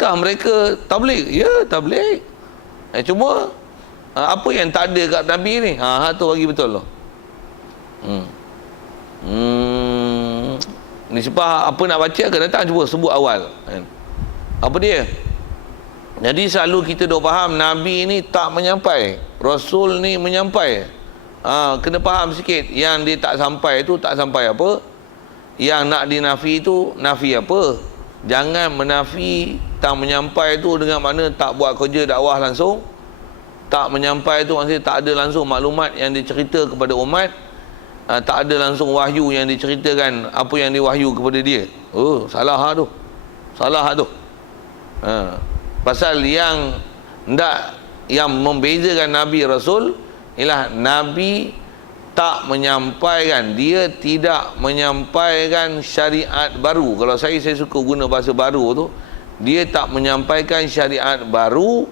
adakah mereka tabligh? Ya, tabligh. Cuma apa yang tak ada kat Nabi ni? Tu bagi betul loh. Ni sebab apa nak baca akan datang, cuba sebut awal. Apa dia? Jadi selalu kita duk faham Nabi ni tak menyampai, Rasul ni menyampai. Kena faham sikit, yang dia tak sampai tu tak sampai apa, yang nak dinafi tu nafi apa. Jangan menafi tak menyampai tu dengan makna tak buat kerja dakwah langsung. Tak menyampai tu maksudnya tak ada langsung maklumat yang dicerita kepada umat, tak ada langsung wahyu yang diceritakan apa yang diwahyu kepada dia. Salah tu. Pasal yang membezakan Nabi Rasul ialah Nabi tak menyampaikan, dia tidak menyampaikan syariat baru. Kalau saya suka guna bahasa baru tu, dia tak menyampaikan syariat baru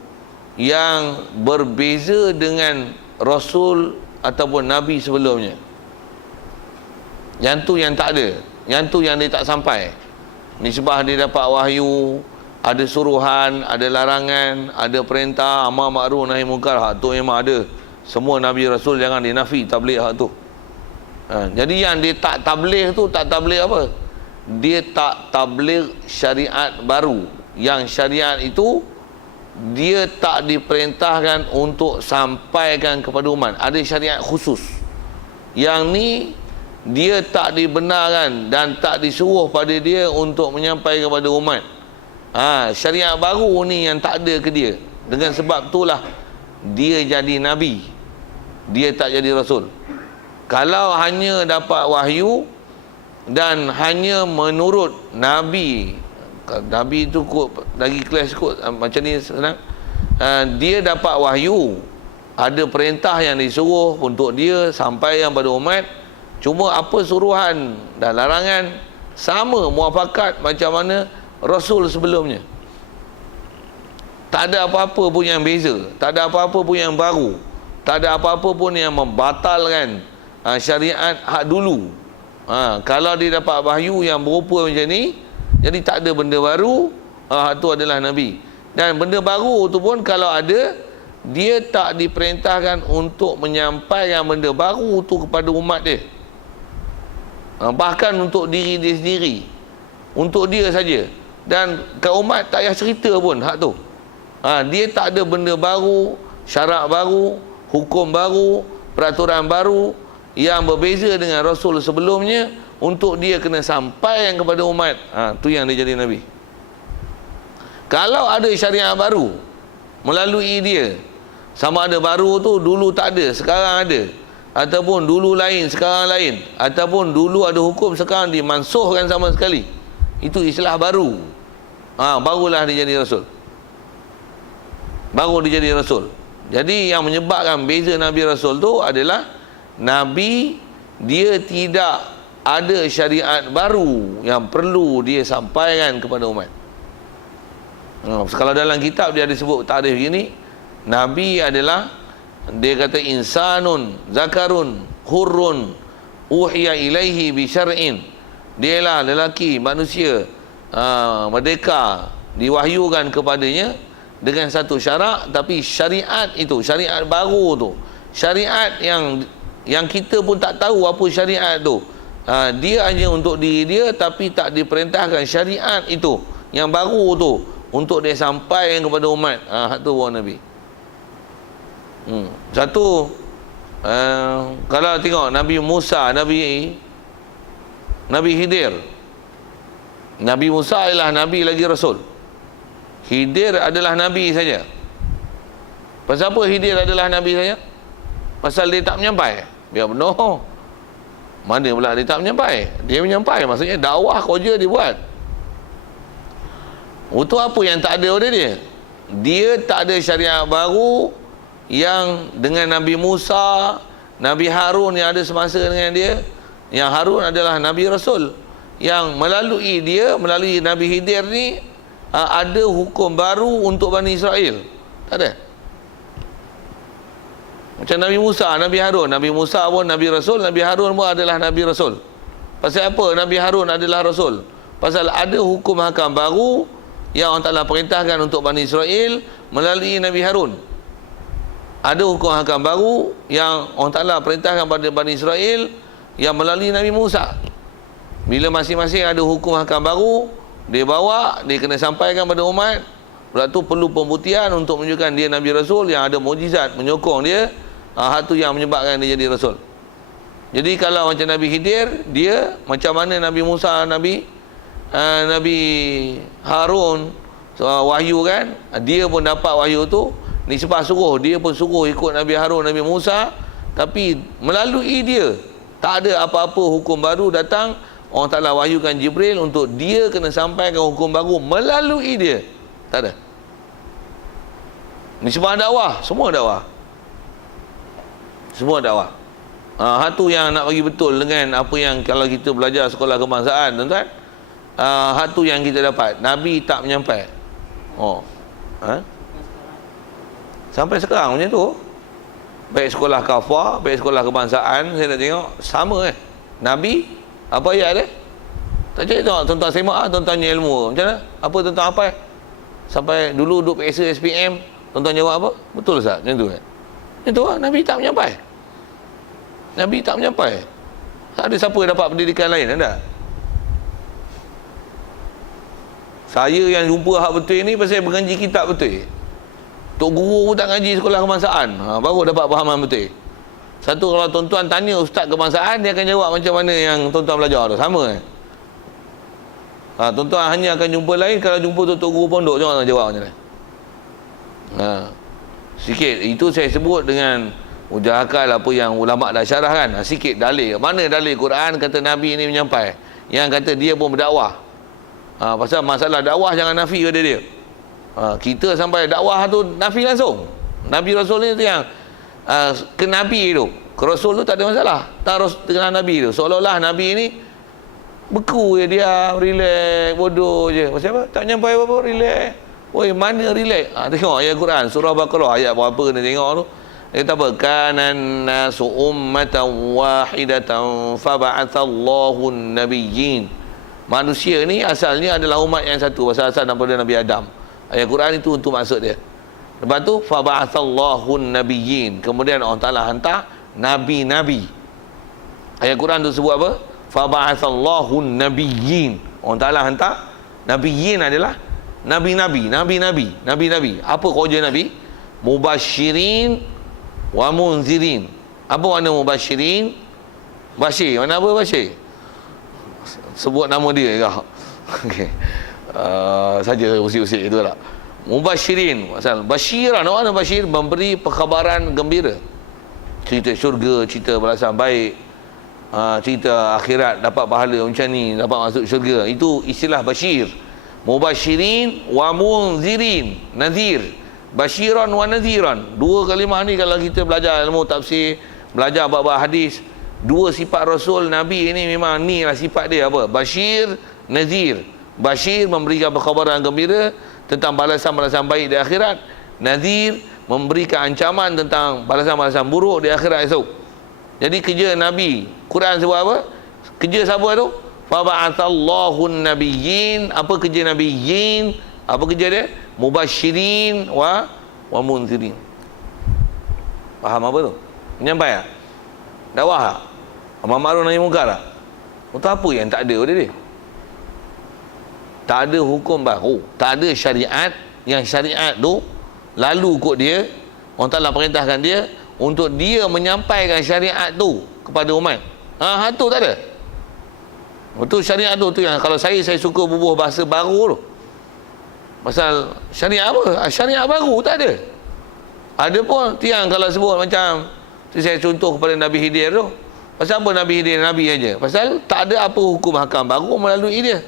yang berbeza dengan Rasul ataupun Nabi sebelumnya. Yang tu yang tak ada, yang tu yang dia tak sampai. Nisbah dia dapat wahyu, ada suruhan, ada larangan, ada perintah amar makruf nahi munkar, hak tu memang ada. Semua Nabi Rasul jangan dinafi tabligh hak tu. Jadi yang dia tak tabligh tu, tak tabligh apa? Dia tak tabligh syariat baru. Yang syariat itu dia tak diperintahkan untuk sampaikan kepada umat. Ada syariat khusus. Yang ni dia tak dibenarkan dan tak disuruh pada dia untuk menyampaikan kepada umat. Syariat baru ni yang tak ada ke dia. Dengan sebab itulah dia jadi Nabi, dia tak jadi Rasul. Kalau hanya dapat wahyu dan hanya menurut Nabi tu kot, lagi kelas kot, macam ni senang, dia dapat wahyu, ada perintah yang disuruh untuk dia sampaikan pada umat. Cuma apa suruhan dan larangan sama muafakat macam mana Rasul sebelumnya. Tak ada apa-apa pun yang beza, tak ada apa-apa pun yang baru, tak ada apa-apa pun yang membatalkan syariat hak dulu. Kalau dia dapat wahyu yang berupa macam ni, jadi tak ada benda baru, hak tu adalah Nabi. Dan benda baru tu pun kalau ada, dia tak diperintahkan untuk menyampaikan benda baru tu kepada umat dia. Bahkan untuk diri dia sendiri, untuk dia saja, dan ke umat tak payah cerita pun hak tu. Dia tak ada benda baru, syarat baru, hukum baru, peraturan baru yang berbeza dengan Rasul sebelumnya untuk dia kena sampaikan kepada umat. Tu yang dia jadi Nabi. Kalau ada syariat baru melalui dia, sama ada baru tu dulu tak ada, sekarang ada, ataupun dulu lain, sekarang lain, ataupun dulu ada hukum, sekarang dimansuhkan sama sekali, itu istilah baru. Barulah dia jadi Rasul. Baru dia jadi Rasul. Jadi yang menyebabkan beza Nabi Rasul tu adalah Nabi dia tidak ada syariat baru yang perlu dia sampaikan kepada umat. Kalau dalam kitab dia ada sebut tarikh begini, Nabi adalah, dia kata insanun zakarun hurrun uhiya ilaihi bi syar'in. Dialah lelaki manusia merdeka, diwahyukan kepadanya dengan satu syarat, tapi syariat itu, syariat baru tu, syariat yang kita pun tak tahu apa syariat tu. Dia hanya untuk diri dia, tapi tak diperintahkan syariat itu yang baru tu untuk dia sampaikan kepada umat. Tu orang Nabi. Satu, kalau tengok Nabi Musa, Nabi Khidir. Nabi Musa adalah Nabi lagi Rasul. Khidir adalah Nabi saja. Pasal apa Khidir adalah Nabi saja? Pasal dia tak menyampai. Biar benar. Mana pula dia tak menyampai? Dia menyampai, maksudnya dakwah kerja dia buat. Untuk apa yang tak ada pada dia? Dia tak ada syariat baru yang dengan Nabi Musa, Nabi Harun yang ada semasa dengan dia. Yang Harun adalah Nabi Rasul, yang melalui dia, melalui Nabi Khidir ni, ada hukum baru untuk Bani Israel. Tak ada. Macam Nabi Musa, Nabi Harun. Nabi Musa pun Nabi Rasul, Nabi Harun pun adalah Nabi Rasul. Pasal apa Nabi Harun adalah Rasul? Pasal ada hukum hakam baru yang Allah Ta'ala perintahkan untuk Bani Israel melalui Nabi Harun. Ada hukum hakam baru yang Allah Ta'ala perintahkan pada Bani Israel yang melalui Nabi Musa. Bila masing-masing ada hukum hakam baru, dia bawa, dia kena sampaikan pada umat. Sebab tu perlu pembuktian untuk menunjukkan dia Nabi Rasul yang ada mukjizat menyokong dia. Hal tu yang menyebabkan dia jadi Rasul. Jadi kalau macam Nabi Khidir, dia macam mana Nabi Musa, Nabi Harun wahyu kan, dia pun dapat wahyu tu. Nisbah suruh, dia pun suruh ikut Nabi Harun, Nabi Musa, tapi melalui dia. Tak ada apa-apa hukum baru datang. Allah Ta'ala wahyukan Jibril untuk dia kena sampaikan hukum baru melalui dia. Tak ada. Nisbah dakwah, semua dakwah. Semua dakwah. Hatu yang nak bagi betul dengan apa yang kalau kita belajar sekolah kebangsaan, tuan-tuan. Hatu yang kita dapat. Nabi tak menyampai. Sampai sekarang macam tu. Baik sekolah kafah, baik sekolah kebangsaan, saya nak tengok sama Nabi, apa ayat dia? Tak cakap tengok, tuan-tuan semak, tuan-tuan tanya ilmu. Macam mana? Apa tuan-tuan apa? Sampai dulu duduk PSA SPM, tuan-tuan jawab apa? Betul Ustaz? Macam tu kan? Macam tu lah, Nabi tak menyampai. Nabi tak menyampai. Ada siapa dapat pendidikan lain? Ada? Saya yang jumpa hak betul ni pasal mengaji kitab betul. Tok guru pun tak ngaji sekolah kebangsaan, baru dapat pahaman betul. Satu, kalau tuan-tuan tanya ustaz kebangsaan, dia akan jawab macam mana yang tuan-tuan belajar tu, sama tuan-tuan hanya akan jumpa lain kalau jumpa tok guru pondok, jangan jawab macam mana. Sikit itu saya sebut dengan ujar akal apa yang ulama dah syarahkan. Sikit dalil, mana dalil Quran kata Nabi ni menyampai, yang kata dia pun berdakwah. Pasal masalah dakwah jangan nafi pada dia. Kita sampai dakwah tu nafi langsung. Nabi Rasul ni tu yang ke Nabi tu, ke Rasul tu tak ada masalah. Tak harus dengan Nabi tu. Seolah-olah Nabi ni beku je, dia relax, bodoh je. Pasal apa? Tak nyampai apa-apa, relax. Oi, mana relax? Tengok ayat Quran surah Baqarah ayat berapa ni tengok tu. Dia kata apa? Kanan nasu ummatan wahidatan faba'athallahu an-nabiyyin. Manusia ni asalnya adalah umat yang satu, asal-asal daripada Nabi Adam. Ayat Quran itu untuk maksud dia. Lepas tu faba'athallahu an-nabiyyin. Kemudian Allah Ta'ala hantar nabi-nabi. Ayat Quran tu sebut apa? Faba'athallahu an-nabiyyin. Allah Ta'ala hantar nabiyyin adalah nabi-nabi, nabi-nabi, nabi-nabi. Apa kerja nabi? Mubashirin wa munzirin. Apa makna mubashirin? Bashir, mana apa bashir? Sebut nama dia kau. Okey. Saja usik-usik itu lah. Mubashirin, pasal basyiran, mana bashir? Memberi perkhabaran gembira. Cerita syurga, cerita balasan baik, cerita akhirat dapat pahala macam ni, dapat masuk syurga. Itu istilah bashir. Mubashirin wa munzirin, nazir. Basyiran wa naziran. Dua kalimah ni kalau kita belajar ilmu tafsir, belajar bab-bab hadis, dua sifat Rasul Nabi ini memang ni lah sifat dia, apa? Bashir, nazir. Bashir memberikan perkhabaran gembira tentang balasan-balasan baik di akhirat. Nazir memberikan ancaman tentang balasan-balasan buruk di akhirat esok. Jadi kerja Nabi, Quran sebut apa? Kerja siapa tu? Faba'athallahu an-nabiyyin. Apa kerja nabiyyin? Apa kerja dia? Mubashirin wa munzirin. Faham apa tu? Menyampai tak? Dakwah tak? Amar ma'ruf nahi munkar tak? Untuk apa yang tak ada pada dia? Tak ada hukum baru, tak ada syariat. Yang syariat tu lalu kot dia, Allah Ta'ala perintahkan dia untuk dia menyampaikan syariat tu kepada umat. Tu tak ada. Betul, syariat tu yang kalau saya suka bubuh bahasa baru tu. Pasal syariat apa? Syariat baru tak ada. Ada pun tiang kalau sebut macam saya contoh kepada Nabi Khidir tu. Pasal apa Nabi Khidir Nabi aja? Pasal tak ada apa hukum hakam baru melalui dia.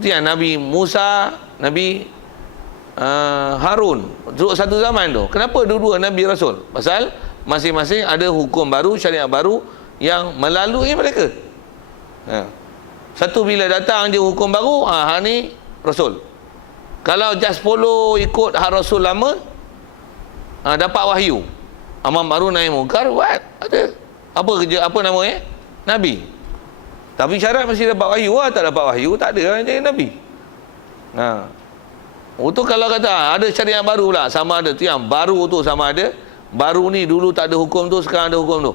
Yang Nabi Musa, Nabi Harun duduk satu zaman tu. Kenapa dua-dua Nabi Rasul? Pasal masing-masing ada hukum baru, syariat baru yang melalui mereka. Satu bila datang je hukum baru, hak ni Rasul. Kalau just follow ikut hak Rasul lama, dapat wahyu. Amar ma'ruf nahi munkar, buat ada. Apa kerja, apa nama Nabi. Tapi syarat mesti dapat wahyu. Tak dapat wahyu, tak ada orang jadi Nabi. Tu kalau kata ada syariat baru pula, sama ada tu yang baru tu, sama ada baru ni dulu tak ada hukum tu, sekarang ada hukum tu,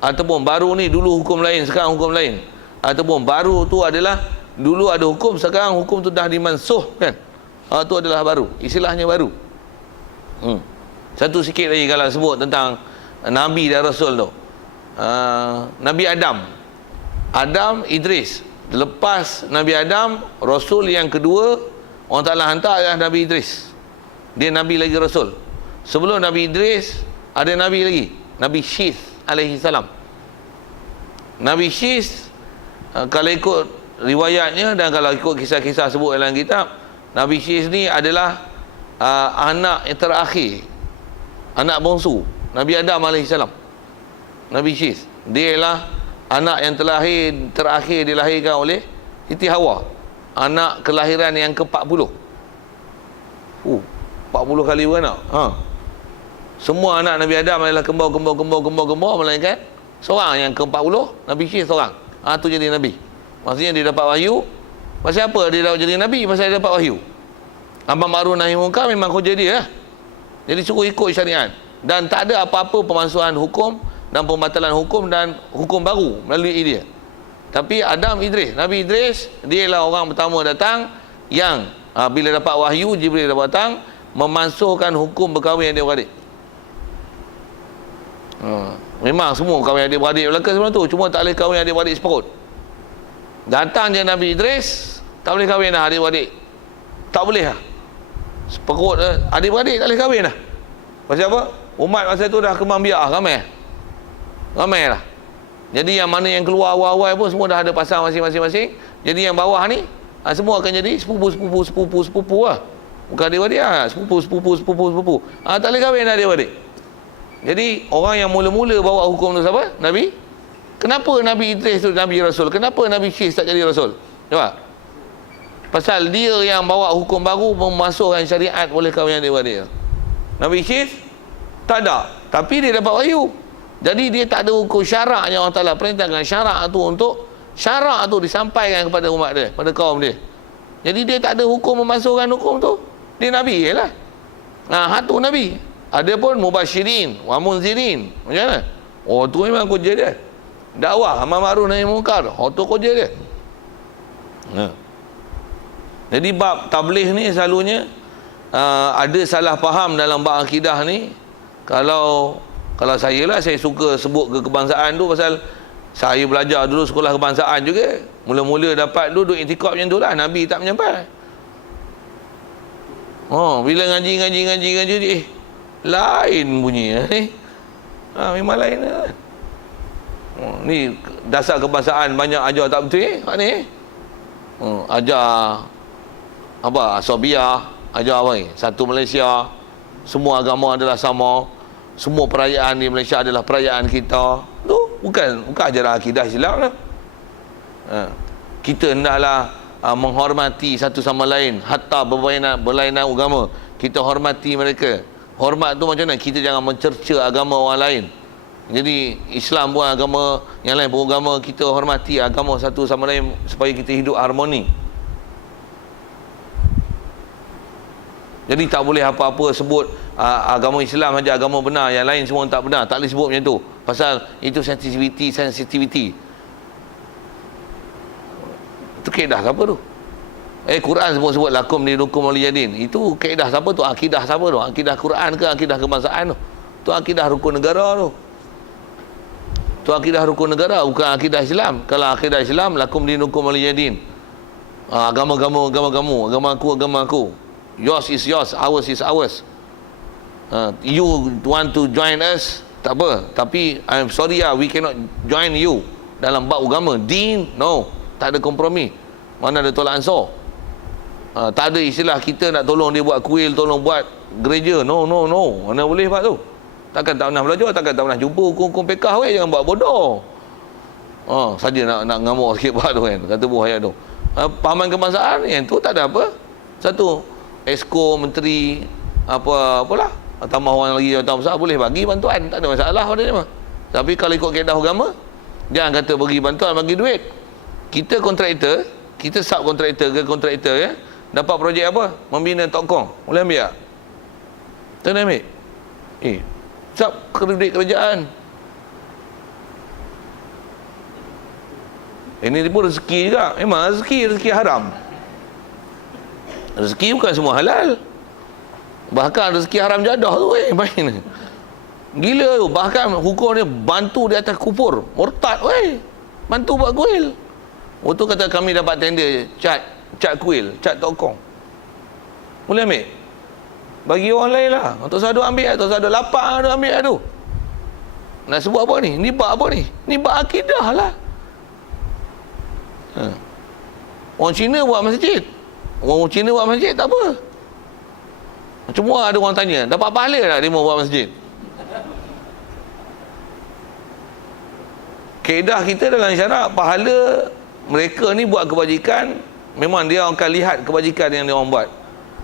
ataupun baru ni dulu hukum lain, sekarang hukum lain, ataupun baru tu adalah dulu ada hukum, sekarang hukum tu dah dimansuh kan. Tu adalah baru, istilahnya baru. Satu sikit lagi kalau sebut tentang Nabi dan Rasul tu. Nabi Adam Idris. Lepas Nabi Adam, Rasul yang kedua orang Ta'ala hantar adalah Nabi Idris. Dia Nabi lagi Rasul. Sebelum Nabi Idris ada Nabi lagi, Nabi Syith alaihi salam. Nabi Syith, kalau ikut riwayatnya dan kalau ikut kisah-kisah sebut dalam kitab, Nabi Syith ni adalah anak yang terakhir, anak bongsu Nabi Adam alaihi salam. Nabi Syith, dia ialah anak yang terakhir dilahirkan oleh Siti Hawa, anak kelahiran yang ke-40. 40 kali beranak. Semua anak Nabi Adam adalah kembar, melainkan seorang yang ke-40, Nabi Syith seorang. Tu jadi Nabi. Maksudnya dia dapat wahyu. Pasal apa dia dapat jadi Nabi? Pasal dia dapat wahyu. Amar ma'ruf nahi munkar memang kerja dia lah. Jadi suruh ikut syariat. Dan tak ada apa-apa pemansuhan hukum dan pembatalan hukum dan hukum baru melalui dia. Tapi Nabi Idris, dia ialah orang pertama datang yang bila dapat wahyu, Jibril datang memansuhkan hukum berkahwin adik-beradik. Memang semua kahwin adik-beradik belaka sebelum tu, cuma tak boleh kahwin adik-beradik seperut. Datang je Nabi Idris, tak boleh kahwin dah adik-beradik. Tak boleh lah. Seperut adik-beradik tak boleh kahwin dah. Pasal apa? Umat masa tu dah kembang biak ramai lah. Jadi yang mana yang keluar awal-awal pun semua dah ada pasal masing-masing. Jadi yang bawah ni semua akan jadi sepupu lah. Bukan adik-beradik lah, sepupu. Tak boleh kahwin adik-beradik. Jadi orang yang mula-mula bawa hukum tu siapa? Nabi. Kenapa Nabi Idris tu Nabi Rasul? Kenapa Nabi Syith tak jadi Rasul? Coba. Pasal dia yang bawa hukum baru, memasukkan syariat boleh kahwin adik-beradik. Nabi Syith tak ada, tapi dia dapat wahyu. Jadi dia tak ada hukum syarak yang Allah Ta'ala perintahkan syarak tu untuk syarak tu disampaikan kepada umat dia, pada kaum dia. Jadi dia tak ada hukum memasukkan hukum tu. Dia Nabi je lah. Satu Nabi. Ada pun mubasyirin wa munzirin. Macam mana? Tu memang kerja dia. Dakwah amar ma'ruf nahi munkar. Tu kerja dia. Jadi bab tabligh ni selalunya ada salah faham dalam bab akidah ni. Kalau saya suka sebut kebangsaan tu pasal saya belajar dulu sekolah kebangsaan juga. Mula-mula dapat duduk iktikad macam tu lah. Nabi tak menyampai. Bila ngaji lain bunyi ni. Memang lain lah. Ni dasar kebangsaan banyak ajar tak betul ni. Ajar apa? Asabiah, ajar apa ni? Satu Malaysia. Semua agama adalah sama. Semua perayaan di Malaysia adalah perayaan kita. Tu bukan ajaran akidah Islam lah. Kita hendaklah menghormati satu sama lain, hatta berlainan agama. Kita hormati mereka. Hormat tu macam mana? Kita jangan mencerca agama orang lain. Jadi Islam pun agama, yang lain pun agama, kita hormati agama satu sama lain supaya kita hidup harmoni. Jadi tak boleh apa-apa sebut agama Islam saja agama benar, yang lain semua tak benar. Tak boleh sebut macam tu. Pasal itu sensitivity. Itu kaedah siapa tu? Quran sebut lakum dinukum waliyadin. Itu kaedah siapa tu? Akidah siapa tu? Akidah Quran ke akidah kebangsaan tu? Tu akidah rukun negara tu. Tu akidah rukun negara, bukan akidah Islam. Kalau akidah Islam, lakum dinukum waliyadin. Agama aku. Yours is yours, ours is ours. You want to join us, tak apa. Tapi I'm sorry we cannot join you dalam bab agama. Din, no. Tak ada kompromi. Mana ada tolak ansur. Tak ada istilah kita nak tolong dia buat kuil, tolong buat gereja. No. Mana boleh buat tu? Takkan tak pernah belajar, takkan tak pernah jumpa hukum pekah jangan buat bodoh. Saja nak ngamuk sikit buat tu kan. Kata buah ayat tu. Pahaman kebangsaan yang tu tak ada apa. Satu, Esko, menteri, apalah. Tambah orang lagi jawatan besar, boleh bagi bantuan. Tak ada masalah pada dia mah. Tapi kalau ikut kaedah agama, jangan kata bagi bantuan, bagi duit. Kita kontraktor, kita subkontraktor ke kontraktor ya. dapat projek apa? Membina tokong. Boleh ambil tak? Tak boleh ambil? Sab kredit kerajaan. Ini pun rezeki juga. Memang rezeki haram. Rezeki bukan semua halal. Bahkan rezeki haram jadah tu main. Gila tu. Bahkan hukum dia bantu di atas kufur. Murtad bantu buat kuil. Waktu kata kami dapat tender cat kuil, cat tokong. Boleh ambil? Bagi orang lain lah. Tok Saduk ambil, Tok Saduk lapar tu ambil tu. Nak sebut apa ni? Ni bab apa ni? Ni bab akidah lah. Orang Cina buat masjid. Orang Cina buat masjid tak apa. Cuma ada orang tanya, dapat pahala tak dia mau buat masjid? Kaedah kita dalam syarak, pahala mereka ni buat kebajikan, memang dia akan lihat kebajikan yang dia orang buat.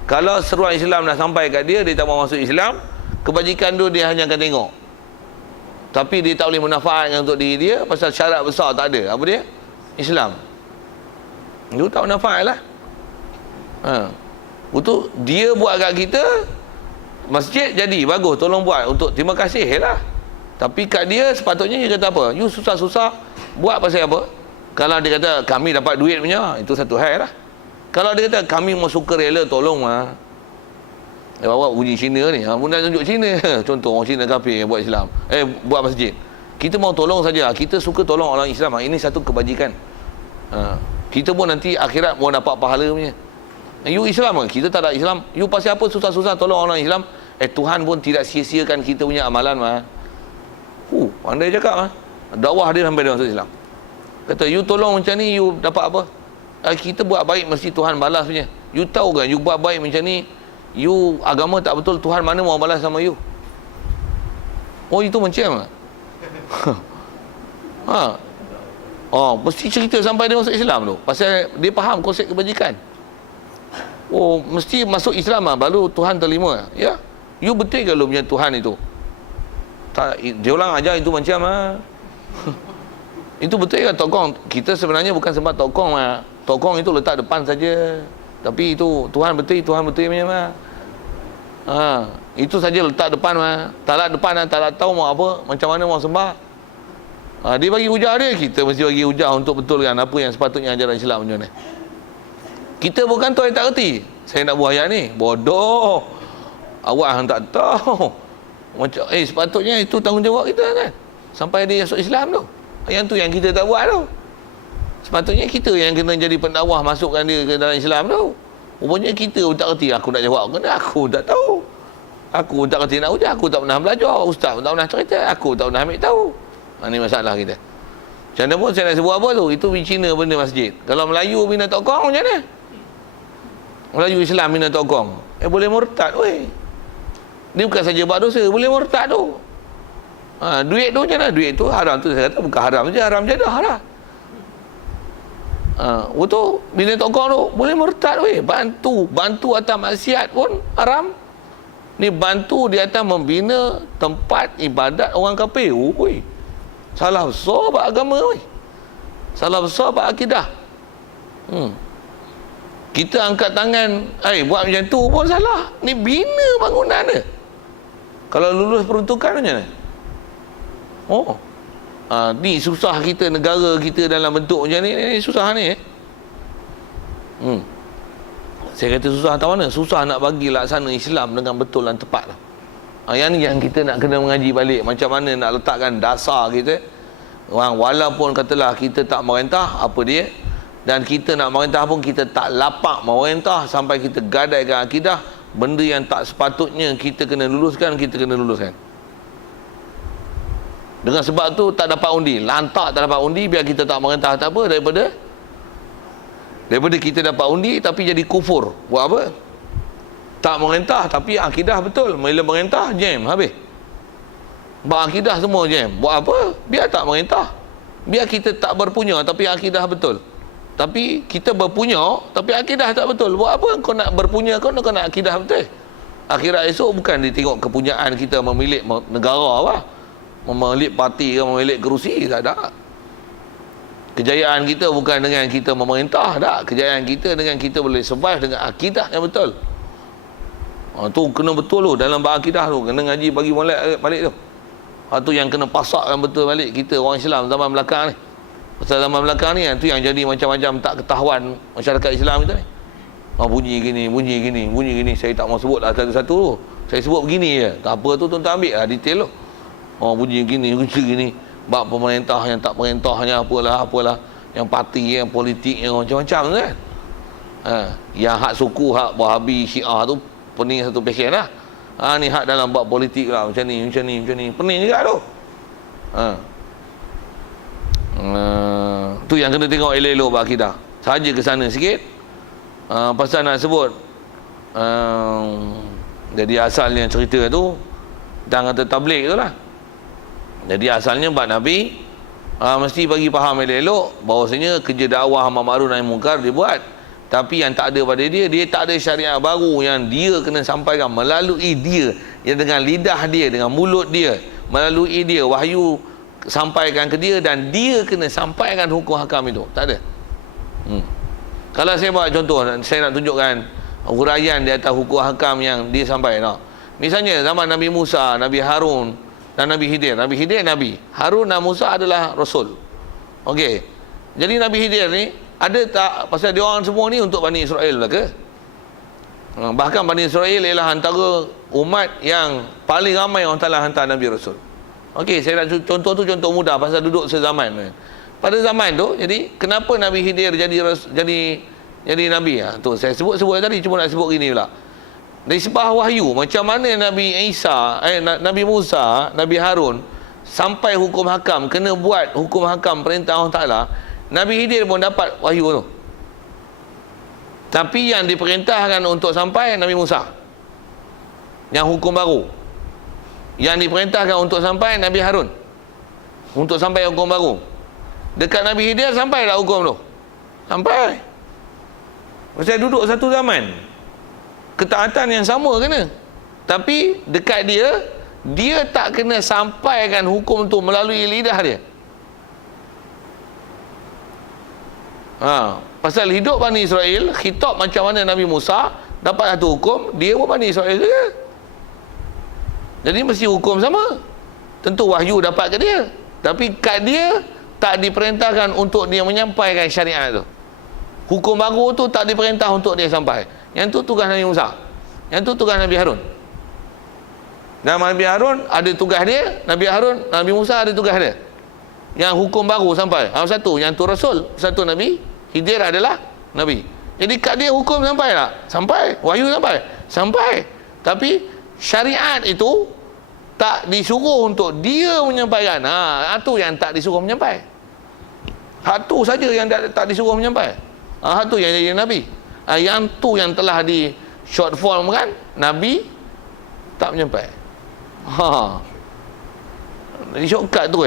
Kalau seruan Islam dah sampai kat dia, dia tak mau masuk Islam, kebajikan tu dia hanya akan tengok. Tapi dia tak boleh menafaatkan untuk diri dia, pasal syarat besar tak ada. Apa dia? Islam. Dia tak menafaat lah. Untuk dia buat kat kita, masjid jadi, bagus, tolong buat. Untuk terima kasih lah. Tapi kat dia sepatutnya dia kata apa? You susah-susah buat pasal apa? Kalau dia kata kami dapat duit punya, itu satu hal lah. Kalau dia kata kami mau suka rela tolong lah. Dia bawa bunyi Cina ni. Pun nak tunjuk Cina. Contoh orang Cina kafir buat Islam. Buat masjid. Kita mau tolong saja. Kita suka tolong orang Islam. Ini satu kebajikan. Kita pun nanti akhirat mau dapat pahala punya. You Islam ke? Kita tak ada Islam. You pasal apa susah-susah tolong orang Islam? Tuhan pun tidak sia-siakan kita punya amalan mah. Pandai cakap mah. Dakwah dia sampai dia masuk Islam. Kata you tolong macam ni, you dapat apa? Kita buat baik mesti Tuhan balas punya. You tahu kan, you buat baik macam ni, you agama tak betul, Tuhan mana mau balas sama you? Itu macam mesti cerita sampai dia masuk Islam tu. Pasal dia faham konsep kebajikan. Mesti masuk Islam baru Tuhan terima. Ya, you betul ke lu punya Tuhan itu? Tak, dia orang ajar itu macam itu betul kan tokong? Kita sebenarnya bukan sebab tokong Tokong itu letak depan saja. Tapi itu Tuhan betul punya itu saja letak depan Tak ada depan tak ada tahu mau apa, macam mana mau sembah. Dia bagi hujah dia, kita mesti bagi hujah untuk betulkan apa yang sepatutnya ajaran Islam macam mana. Kita bukan tahu yang tak erti. Saya nak buat ayat ni, bodoh. Awak yang tak tahu. Macam sepatutnya itu tanggungjawab kita kan. Sampai dia masuk Islam tu. Yang tu yang kita tak buat tu. Sepatutnya kita yang kena jadi pendakwah, masukkan dia ke dalam Islam tu. Rupanya kita tak erti. Aku nak jawab kena, aku tak tahu. Aku tak erti nak ujar, aku tak pernah belajar. Ustaz pun tak pernah cerita, aku tak pernah ambil tahu. Ini masalah kita. Macam mana pun saya nak sebut apa tu, itu di Cina benda masjid. Kalau Melayu bina tokong macam mana? Melayu Islam bina tokong. Boleh murtad weh. Dia bukan saja buat dosa, boleh murtad tu. Duit tu macam mana? Duit tu haram tu, saya kata bukan haram je, haram jadah lah. Betul, bina tokong tu boleh murtad weh. Bantu atas maksiat pun haram. Ni bantu di atas membina tempat ibadat orang kafir. Salah besar buat agama weh. Salah besar buat akidah. Kita angkat tangan, buat macam tu pun salah. Ni bina bangunan dia. Kalau lulus peruntukan macam mana? Ni susah kita, negara kita dalam bentuk macam ni susah ni. Saya kata susah tahu mana? Susah nak bagi laksana Islam dengan betul dan tepat lah. Yang ni yang kita nak kena mengaji balik. Macam mana nak letakkan dasar kita. Walaupun katalah kita tak merentah, apa dia? Dan kita nak merentah pun kita tak lapak merentah sampai kita gadaikan akidah. Benda yang tak sepatutnya kita kena luluskan, kita kena luluskan. Dengan sebab tu tak dapat undi. Lantak tak dapat undi, biar kita tak merentah tak apa. Daripada kita dapat undi tapi jadi kufur. Buat apa? Tak merentah tapi akidah betul. Bila merentah, jam, habis. Akidah semua jam. Buat apa? Biar tak merentah. Biar kita tak berpunya tapi akidah betul. Tapi kita berpunya tapi akidah tak betul. Buat apa kau nak berpunya, kau nak akidah betul? Akhirat esok bukan ditengok kepunyaan kita memilik negara apa. Memilik parti ke, memilik kerusi, tak ada. Kejayaan kita bukan dengan kita memerintah, tak. Kejayaan kita dengan kita boleh survive dengan akidah yang betul. Tu kena betul tu, dalam berakidah tu kena ngaji bagi balik tu. Tu yang kena pasakkan betul balik kita orang Islam zaman belakang ni. Pasal zaman belakang ni tu yang jadi macam-macam tak ketahuan masyarakat Islam kita ni. Bunyi gini, saya tak mau sebut lah satu-satu tu. Saya sebut begini je, tak apa tu tuan-tuan ambil lah detail tu. Bunyi gini, bab pemerintah yang tak perintahnya apalah, yang parti, yang politik, yang macam-macam tu kan. Yang hak suku, hak Wahabi, Syiah tu pening satu passion lah. Ni hak dalam bab politik lah, macam ni, pening juga tu. Tu yang kena tengok elok-elok berakidah. Saja ke sana sikit. Pasal nak sebut jadi asalnya cerita tu dan kata tabligh tu lah. Jadi asalnya bab Nabi mesti bagi faham elok-elok bahawasanya kerja dakwah amar ma'ruf nahi munkar dia buat. Tapi yang tak ada pada dia tak ada syariat baru yang dia kena sampaikan melalui dia, yang dengan lidah dia, dengan mulut dia, melalui dia wahyu sampaikan ke dia, dan dia kena sampaikan hukum hakam itu. Tak ada. Kalau saya buat contoh, saya nak tunjukkan huraian di atas hukum hakam yang dia sampaikan. Misalnya zaman Nabi Musa, Nabi Harun dan Nabi Khidir. Nabi Khidir Nabi, Harun dan Musa adalah Rasul. Okey. Jadi Nabi Khidir ni ada tak, pasal dia orang semua ni untuk Bani Israel lah ke? Bahkan Bani Israel ialah antara umat yang paling ramai orang Ta'ala hantar Nabi Rasul. Okey, saya nak contoh tu contoh mudah pasal duduk sezaman. Pada zaman tu, jadi kenapa Nabi Khidir jadi Nabi? Tu saya sebut tadi, cuma nak sebut gini pula. Dari sebab wahyu, macam mana Nabi Isa, Nabi Musa, Nabi Harun sampai hukum hakam, kena buat hukum hakam perintah Allah Ta'ala, Nabi Khidir pun dapat wahyu tu. Tapi yang diperintahkan untuk sampai Nabi Musa, yang hukum baru. Yang diperintahkan untuk sampai Nabi Harun, untuk sampai hukum baru. Dekat Nabi Khidir sampai tak hukum tu? Sampai. Pasal duduk satu zaman, ketaatan yang sama kena. Tapi dekat dia tak kena sampaikan hukum tu melalui lidah dia. Pasal hidup Bani Israel, khitab macam mana Nabi Musa dapat satu hukum, dia pun Bani Israel juga. Jadi mesti hukum sama. Tentu wahyu dapat ke dia, tapi kat dia tak diperintahkan untuk dia menyampaikan syariat tu. Hukum baru tu tak diperintah untuk dia sampai. Yang tu tugas Nabi Musa, yang tu tugas Nabi Harun. Dan Nabi Harun ada tugas dia, Nabi Musa ada tugas dia. Yang hukum baru sampai. Satu, yang tu Rasul, satu Nabi Khidir adalah Nabi. Jadi kat dia hukum sampai tak? Sampai. Wahyu sampai. Tapi syariat itu tak disuruh untuk dia menyampaikan. Itu yang tak disuruh menyampai. Hak tu saja yang tak disuruh menyampai. Hak tu yang jadi Nabi. Yang tu yang telah di short form kan, Nabi tak menyampai. Jadi shortcut tu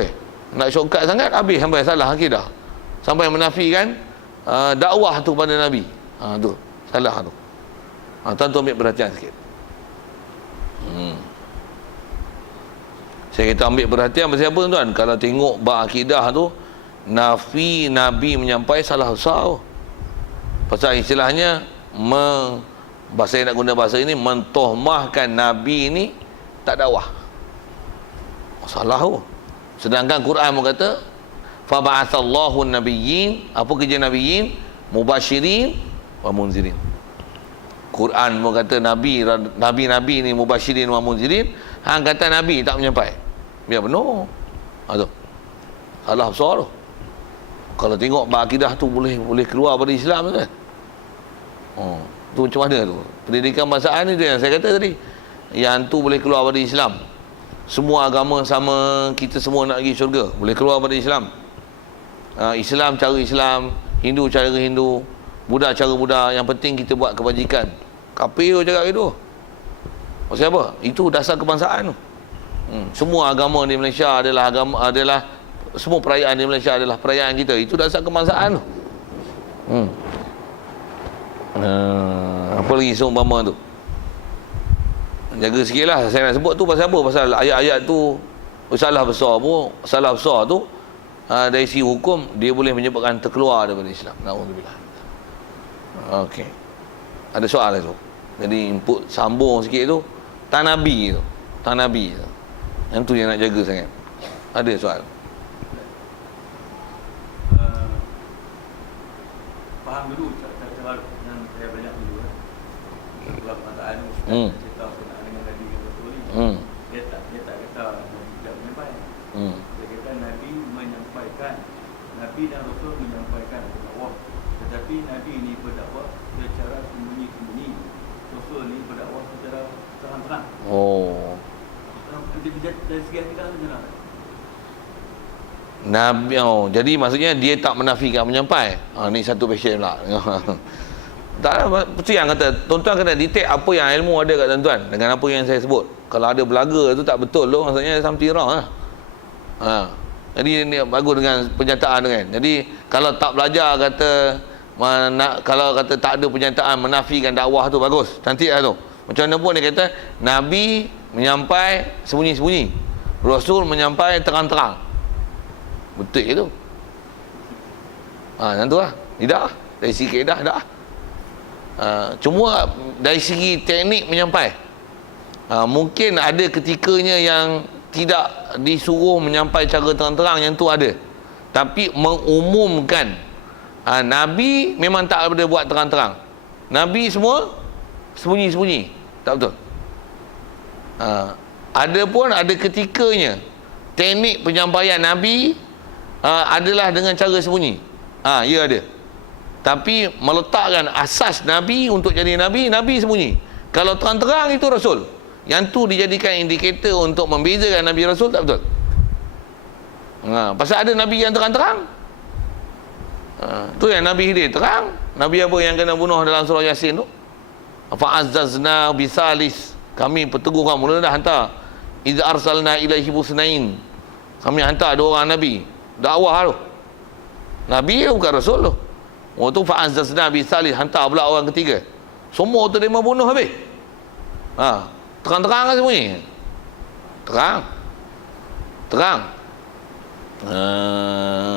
nak shortcut sangat, habis sampai salah akidah, sampai menafikan dakwah tu pada Nabi. Tu salah tu. Tuan-tuan ambil perhatian sikit. Saya kata ambil perhatian pasal apa tuan? Kalau tengok bab akidah tu, nafi Nabi menyampai salah besar tu. Pasal istilahnya saya nak guna bahasa ini, mentohmahkan Nabi ni tak dakwah. Salah tu. Sedangkan Quran pun kata fa ba'atsallahu nabiyyin, apa kerja nabiyyin? Mubasyirin wa munzirin. Quran pun kata nabi ni mubasyirin wa munzirin. Hang kata nabi tak menyampai. Biar benar. Tu. Salah besar tu. Kalau tengok bab akidah tu boleh keluar dari Islam tu kan. Tu macam mana tu? Pendidikan bangsaan ni tu yang saya kata tadi. Yang tu boleh keluar dari Islam. Semua agama sama, kita semua nak pergi syurga, boleh keluar dari Islam. Islam cara Islam, Hindu cara Hindu, Buddha cara Buddha, yang penting kita buat kebajikan. Kafir cakap itu. Pasal apa? Itu dasar kebangsaan tu. Semua agama di Malaysia adalah semua perayaan di Malaysia adalah perayaan kita. Itu dasar kebangsaan tu. Apa lagi seumpama tu? Jaga sikit lah. Saya nak sebut tu pasal apa? Pasal ayat-ayat tu salah besar tu dari segi hukum dia boleh menyebabkan terkeluar daripada Islam. Naudzubillah. Okey. Ada soal tu. Jadi input sambung sikit tu tak nabi tu. Tak nabi tu. Yang tu yang nak jaga sangat. Ada soal. Faham dulu cara yang saya banyak dulu kan. Sebab perkataan tu cerita kenal dengan Nabi Rasul ni. Dia tak kata tidak menyampaikan. Dia kata Nabi menyampaikan, Nabi dan Rasul menyampaikan dakwah. Tetapi Nabi ini berdakwah secara sembunyi-sembunyi. Rasul ni berdakwah secara terang-terang. Oh. Dari segi etika macam mana? Nabi, jadi maksudnya dia tak menafikan menyampai. Ni satu passion pula. Tak, betul yang kata tuan-tuan kena detect apa yang ilmu ada kat tuan-tuan dengan apa yang saya sebut. Kalau ada belaga tu tak betul tu, maksudnya something wrong lah. Jadi ni bagus dengan penyataan tu kan. Jadi kalau tak belajar kata kalau kata tak ada penyataan menafikan dakwah tu, bagus, cantik lah tu. Macam mana pun dia kata Nabi menyampai sembunyi-sembunyi, Rasul menyampai terang-terang. Betul ke tu? Macam tu lah. Tidak lah. Dari segi kaedah tak lah. Cuma dari segi teknik menyampai, mungkin ada ketikanya yang tidak disuruh menyampai cara terang-terang, yang tu ada. Tapi mengumumkan Nabi memang tak boleh buat terang-terang. Nabi semua sembunyi-sembunyi. Tak betul. Ada pun ada ketikanya teknik penyampaian Nabi adalah dengan cara sembunyi. Ya ada. Tapi meletakkan asas Nabi untuk jadi Nabi, Nabi sembunyi. Kalau terang-terang itu Rasul. Yang tu dijadikan indikator untuk membezakan Nabi Rasul, tak betul. Pasal ada Nabi yang terang-terang. Tu yang Nabi dia terang. Nabi apa yang kena bunuh dalam surah Yasin tu? Fa'azzazna bisalis. Kami perteguhkan, mula dah hantar. Idza arsalna ilaihi busnain. Kami hantar 2 orang Nabi. Dakwah tu. Nabi bukan Rasul tu. Waktu fa'azzazna bisalis, hantar pula orang ketiga. Semua tu dia mau bunuh habis. Terang-terang kan semuanya. Terang.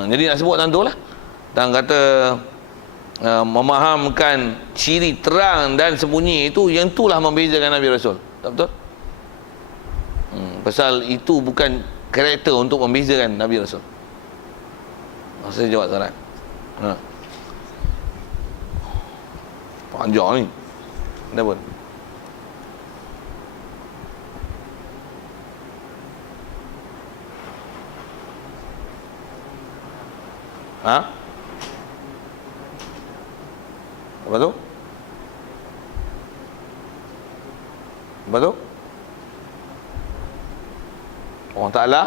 Jadi nak sebut tentu lah. Dan kata memahamkan ciri terang dan sembunyi itu, yang itulah membezakan Nabi Rasul. Tak betul? Pasal itu bukan karakter untuk membezakan Nabi Rasul. Saya jawab soalan. Panjang ni. Ada pun. Apa tu? Apa tu? Allah Ta'ala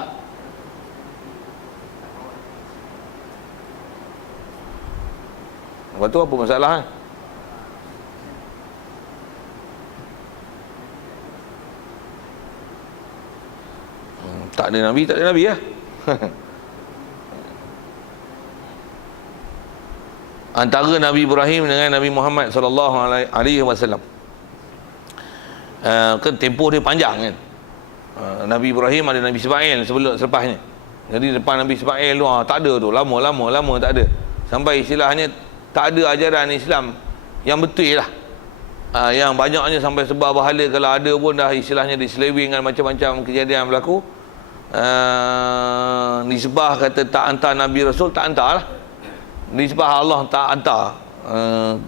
apa tu? Apa masalah kan? Tak ada Nabi, tak ada Nabi lah. Antara Nabi Ibrahim dengan Nabi Muhammad sallallahu alaihi wasallam, kan tempoh dia panjang kan. Nabi Ibrahim ada Nabi Ismail selepasnya. Jadi depan Nabi Ismail tu tak ada tu, lama tak ada. Sampai istilahnya tak ada ajaran Islam yang betul lah. Yang banyaknya sampai sebab bahala, kalau ada pun dah istilahnya diselewing dengan macam-macam kejadian berlaku. Nisbah kata tak hantar Nabi Rasul, tak hantar lah. Nisbah Allah tak hantar.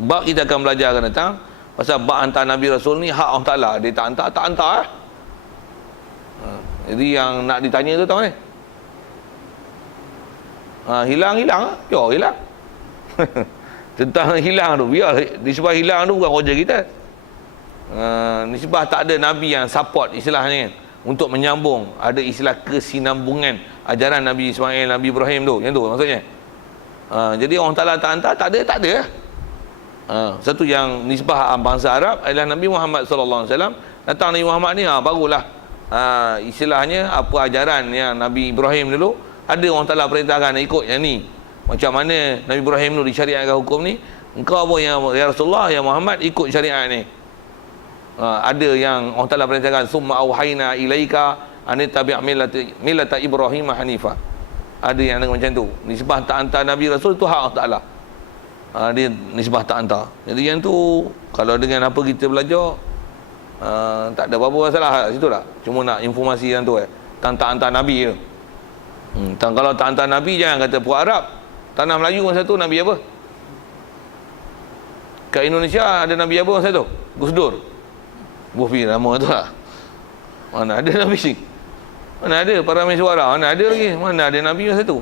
Bab kita akan belajar akan datang. Pasal bab hantar Nabi Rasul ni hak Allah Ta'ala. Dia tak hantar lah. Jadi yang nak ditanya tu tahu ni, hilang lah. Ya hilang. Tentang hilang tu, biar nisbah hilang tu bukan kerja kita. Nisbah tak ada Nabi yang support istilahnya kan, untuk menyambung. Ada istilah kesinambungan ajaran Nabi Ismail, Nabi Ibrahim tu, yang tu maksudnya. Jadi orang Ta'ala tak hantar, tak ada. Satu yang nisbah bangsa Arab adalah Nabi Muhammad sallallahu alaihi wasallam. Datang Nabi Muhammad ni barulah istilahnya apa ajaran yang Nabi Ibrahim dulu, ada orang Ta'ala perintahkan ikut yang ni. Macam mana Nabi Ibrahim dulu disyariatkan hukum ni, engkau pun ya Rasulullah, ya Muhammad, ikut syariat ni. Ada yang Allah Ta'ala perintahkan summa auhayna ilaika an tabi' millata Ibrahim hanifa. Ada yang dengan macam tu. Nisbah tak hantar Nabi Rasul tu hak Allah Ta'ala. Dia nisbah tak hantar. Jadi yang tu kalau dengan apa kita belajar, tak ada apa-apa masalah situ tak. Cuma nak informasi yang tu tak hantar Nabi tu. Kalau tak hantar Nabi, jangan kata puak Arab. Tanah Melayu masa tu Nabi apa? Kat Indonesia ada Nabi apa masa tu? Gus Dur. Bufi nama tu lah. Mana ada Nabi? Mana ada para mesyuara? Mana ada lagi? Mana ada Nabi masa tu?